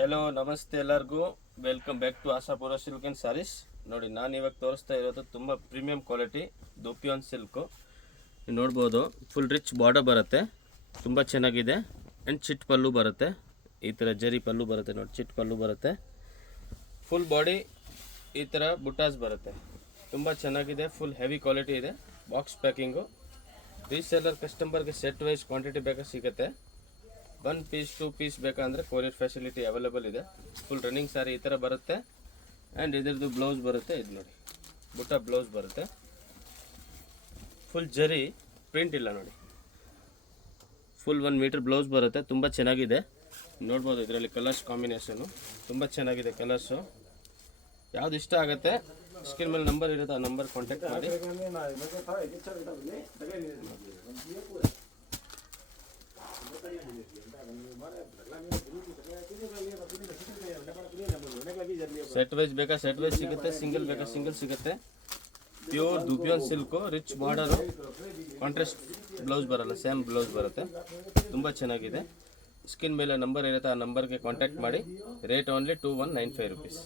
Hello ನಮಸ್ತೆ ಎಲ್ಲರಿಗೂ. Welcome back to Ashapura silk and sarees. ನೋಡಿ, ನಾನು ಇವಾಗ ತೋರಿಸ್ತಾ ಇರೋದು ತುಂಬ ಪ್ರೀಮಿಯಂ ಕ್ವಾಲಿಟಿ ದೋಪಿಯಾನ್ ಸಿಲ್ಕು. ನೋಡ್ಬೋದು, ಫುಲ್ ರಿಚ್ ಬಾರ್ಡರ್ ಬರುತ್ತೆ, ತುಂಬ ಚೆನ್ನಾಗಿದೆ. ಆ್ಯಂಡ್ ಚಿಟ್ ಪಲ್ಲು ಬರುತ್ತೆ, ಈ ಥರ ಜರಿ ಪಲ್ಲು ಬರುತ್ತೆ. ನೋಡಿ, ಚಿಟ್ ಪಲ್ಲು ಬರುತ್ತೆ. ಫುಲ್ ಬಾಡಿ ಈ ಥರ ಬುಟಾಸ್ ಬರುತ್ತೆ, ತುಂಬ ಚೆನ್ನಾಗಿದೆ. ಫುಲ್ ಹೆವಿ ಕ್ವಾಲಿಟಿ ಇದೆ. Box packing. ರೀಸೇಲರ್ ಕಸ್ಟಮರ್ಗೆ ಸೆಟ್ ವೈಸ್ ಕ್ವಾಂಟಿಟಿ ಬೇಕಾ ಸಿಗುತ್ತೆ. 1 ಪೀಸ್ 2 ಪೀಸ್ ಬೇಕಂದರೆ ಕೊರಿಯರ್ ಫೆಸಿಲಿಟಿ ಅವೈಲೇಬಲ್ ಇದೆ. ಫುಲ್ ರನ್ನಿಂಗ್ ಸಾರಿ ಈ ಥರ ಬರುತ್ತೆ. ಆ್ಯಂಡ್ ಇದರದ್ದು ಬ್ಲೌಸ್ ಬರುತ್ತೆ. ಇದು ನೋಡಿ, ಬುಟ್ಟ ಬ್ಲೌಸ್ ಬರುತ್ತೆ. ಫುಲ್ ಜರಿ ಪ್ರಿಂಟ್ ಇಲ್ಲ ನೋಡಿ. ಫುಲ್ 1 ಮೀಟರ್ ಬ್ಲೌಸ್ ಬರುತ್ತೆ, ತುಂಬ ಚೆನ್ನಾಗಿದೆ. ನೋಡ್ಬೋದು, ಇದರಲ್ಲಿ ಕಲರ್ಸ್ ಕಾಂಬಿನೇಷನು ತುಂಬ ಚೆನ್ನಾಗಿದೆ. ಕಲರ್ಸು ಯಾವ್ದು ಇಷ್ಟ ಆಗುತ್ತೆ, ಸ್ಕ್ರೀನ್ ಮೇಲೆ ನಂಬರ್ ಇರುತ್ತೆ, ಆ ನಂಬರ್ ಕಾಂಟ್ಯಾಕ್ಟ್ ಮಾಡಿ. ಸೆಟ್ ವೈಸ್ ಬೇಕಾ ಸೆಟ್ ವೈಸ್ ಸಿಗುತ್ತೆ, ಸಿಂಗಲ್ ಬೇಕಾ ಸಿಂಗಲ್ ಸಿಗುತ್ತೆ. Pure dupion silk, rich border, contrast blouse ಬರಲ್ಲ, ಸೇಮ್ ಬ್ಲೌಸ್ ಬರುತ್ತೆ. ತುಂಬ ಚೆನ್ನಾಗಿದೆ. ಸ್ಕ್ರೀನ್ ಮೇಲೆ ನಂಬರ್ ಇರುತ್ತೆ, ಆ ನಂಬರ್ಗೆ ಕಾಂಟ್ಯಾಕ್ಟ್ ಮಾಡಿ. Rate only 2195 rupees.